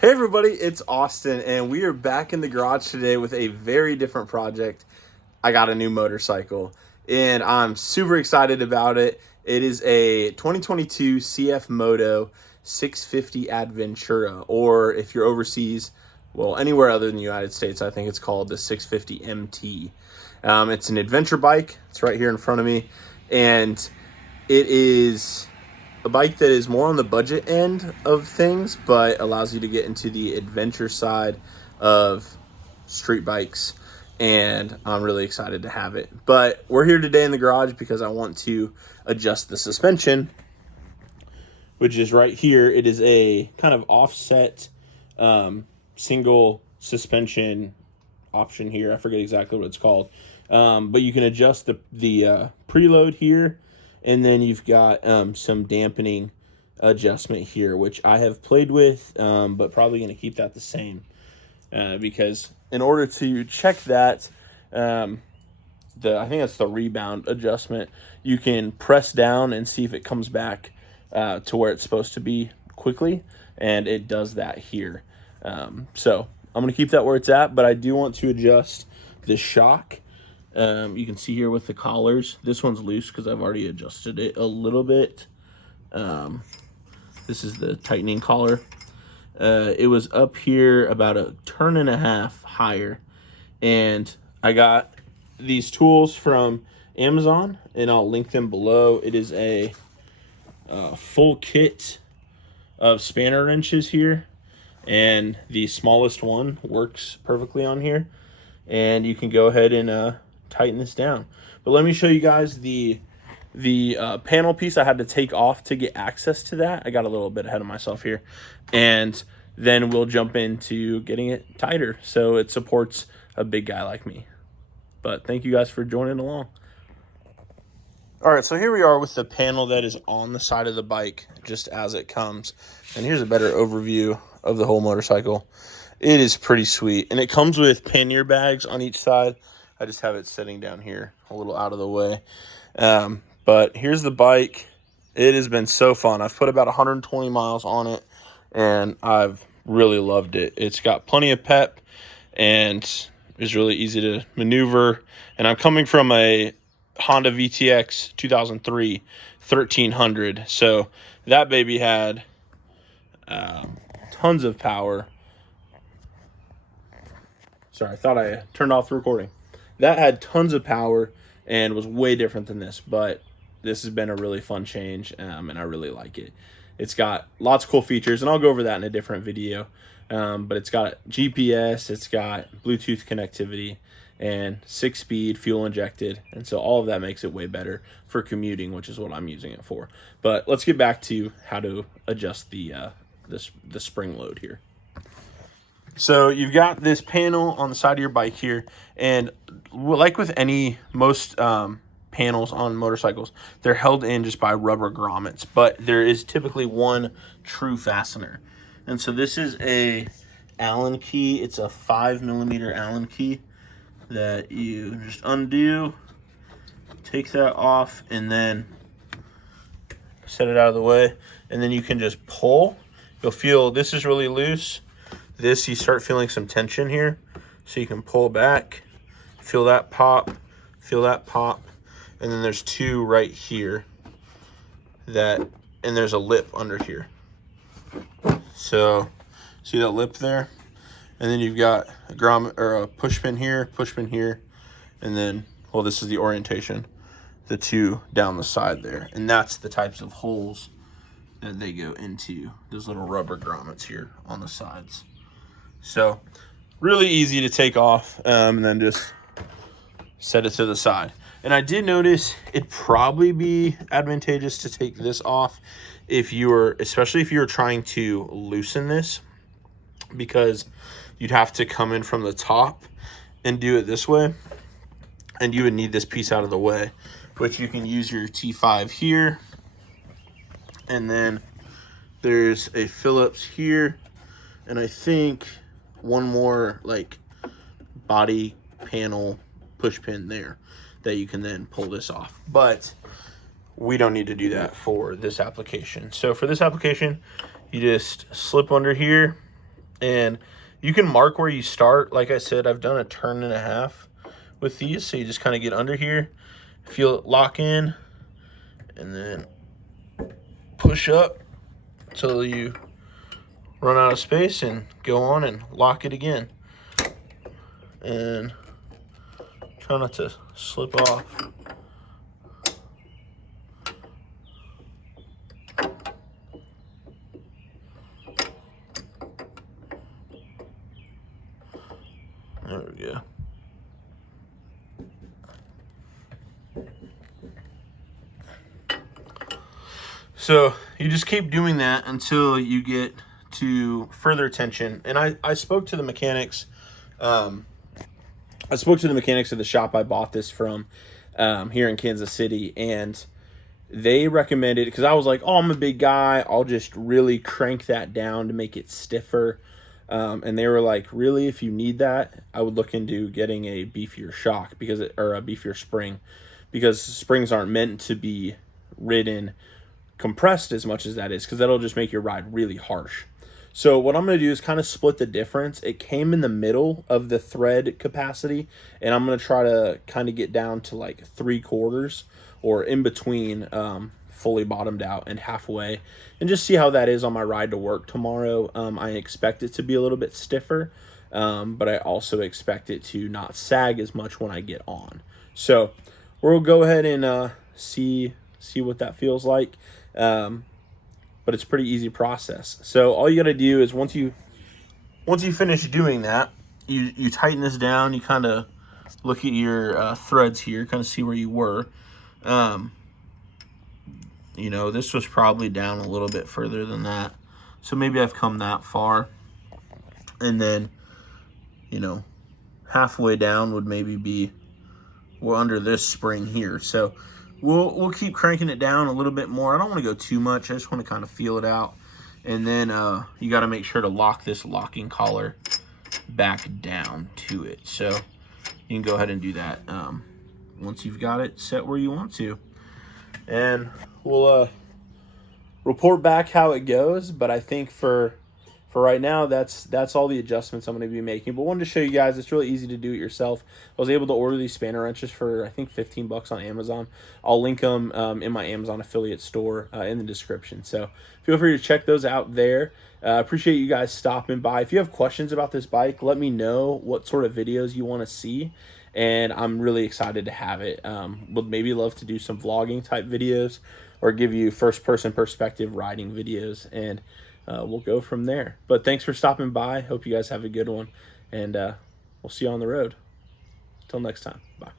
Hey everybody, it's Austin, and we are back in the garage today with a very different project. I got a new motorcycle, and I'm super excited about it. It is a 2022 CF Moto 650 Adventura, or if you're overseas, well, anywhere other than the United States, I think it's called the 650 MT. It's an adventure bike. It's right here in front of me, and it is a bike that is more on the budget end of things, but allows you to get into the adventure side of street bikes. And I'm really excited to have it. But we're here today in the garage because I want to adjust the suspension, which is right here. It is a kind of offset single suspension option here. I forget exactly what it's called. But you can adjust the preload here. And then you've got some dampening adjustment here, which I have played with, but probably going to keep that the same. Because in order to check that, I think that's the rebound adjustment, you can press down and see if it comes back to where it's supposed to be quickly, and it does that here. So I'm going to keep that where it's at, but I do want to adjust the shock. You can see here with the collars, this one's loose because I've already adjusted it a little bit. This is the tightening collar. It was up here about a turn and a half higher, and I got these tools from Amazon, and I'll link them below. It is a full kit of spanner wrenches here, and the smallest one works perfectly on here, and you can go ahead and tighten this down. But let me show you guys the panel piece I had to take off to get access to that. I got a little bit ahead of myself here, and then we'll jump into getting it tighter so it supports a big guy like me. But thank you guys for joining along. All right, so here we are with the panel that is on the side of the bike just as it comes, and here's a better overview of the whole motorcycle. It is pretty sweet, and it comes with pannier bags on each side. I just have it sitting down here a little out of the way. But here's the bike. It has been so fun. I've put about 120 miles on it, and I've really loved it. It's got plenty of pep and is really easy to maneuver. And I'm coming from a Honda VTX 2003 1300. So that baby had tons of power. Sorry, I thought I turned off the recording. That had tons of power and was way different than this, but this has been a really fun change, and I really like it. It's got lots of cool features, and I'll go over that in a different video, but it's got GPS, it's got Bluetooth connectivity, and 6-speed fuel injected, and so all of that makes it way better for commuting, which is what I'm using it for. But let's get back to how to adjust the spring load here. So you've got this panel on the side of your bike here, and like with most panels on motorcycles, they're held in just by rubber grommets, but there is typically one true fastener. And so this is a Allen key. It's a 5mm Allen key that you just undo, take that off, and then set it out of the way, and then you can just pull. You'll feel this is really loose. This, you start feeling some tension here, so you can pull back, feel that pop, and then there's two right here and there's a lip under here. So see that lip there, and then you've got a grommet or a push pin here, and then, well, this is the orientation, the two down the side there, and that's the types of holes that they go into, those little rubber grommets here on the sides. So really easy to take off, and then just set it to the side. And I did notice it'd probably be advantageous to take this off especially if you were trying to loosen this, because you'd have to come in from the top and do it this way, and you would need this piece out of the way, which you can use your T5 here, and then there's a Phillips here, and I think one more like body panel push pin there that you can then pull this off. But we don't need to do that for this application. So for this application, you just slip under here, And you can mark where you start. Like I said, I've done a turn and a half with these. So you just kind of get under here, feel it lock in, and then push up until you run out of space and go on and lock it again. And try not to slip off. There we go. So you just keep doing that until you get to further tension. And I spoke to the mechanics. I spoke to the mechanics of the shop I bought this from here in Kansas City, and they recommended, because I was like, oh, I'm a big guy, I'll just really crank that down to make it stiffer. And they were like, really, if you need that, I would look into getting a beefier shock or a beefier spring, because springs aren't meant to be ridden compressed as much as that is, because that'll just make your ride really harsh. So what I'm going to do is kind of split the difference. It came in the middle of the thread capacity, and I'm going to try to kind of get down to like 3/4 or in between, fully bottomed out and halfway, and just see how that is on my ride to work tomorrow. I expect it to be a little bit stiffer, but I also expect it to not sag as much when I get on. So we'll go ahead and see what that feels like. But it's a pretty easy process. So all you got to do is once you finish doing that, you tighten this down. You kind of look at your threads here, kind of see where you were. You know, this was probably down a little bit further than that. So maybe I've come that far. And then, you know, halfway down would maybe be, we're under this spring here. So we'll keep cranking it down a little bit more. I don't want to go too much. I just want to kind of feel it out. And then you got to make sure to lock this locking collar back down to it. So you can go ahead and do that once you've got it set where you want to. And we'll report back how it goes. But I think for right now, that's all the adjustments I'm going to be making. But wanted to show you guys, it's really easy to do it yourself. I was able to order these spanner wrenches for, I think, $15 on Amazon. I'll link them in my Amazon affiliate store in the description. So feel free to check those out there. Appreciate you guys stopping by. If you have questions about this bike, let me know what sort of videos you want to see. And I'm really excited to have it. Would maybe love to do some vlogging type videos or give you first-person perspective riding videos. And we'll go from there. But thanks for stopping by. Hope you guys have a good one. And we'll see you on the road. Till next time. Bye.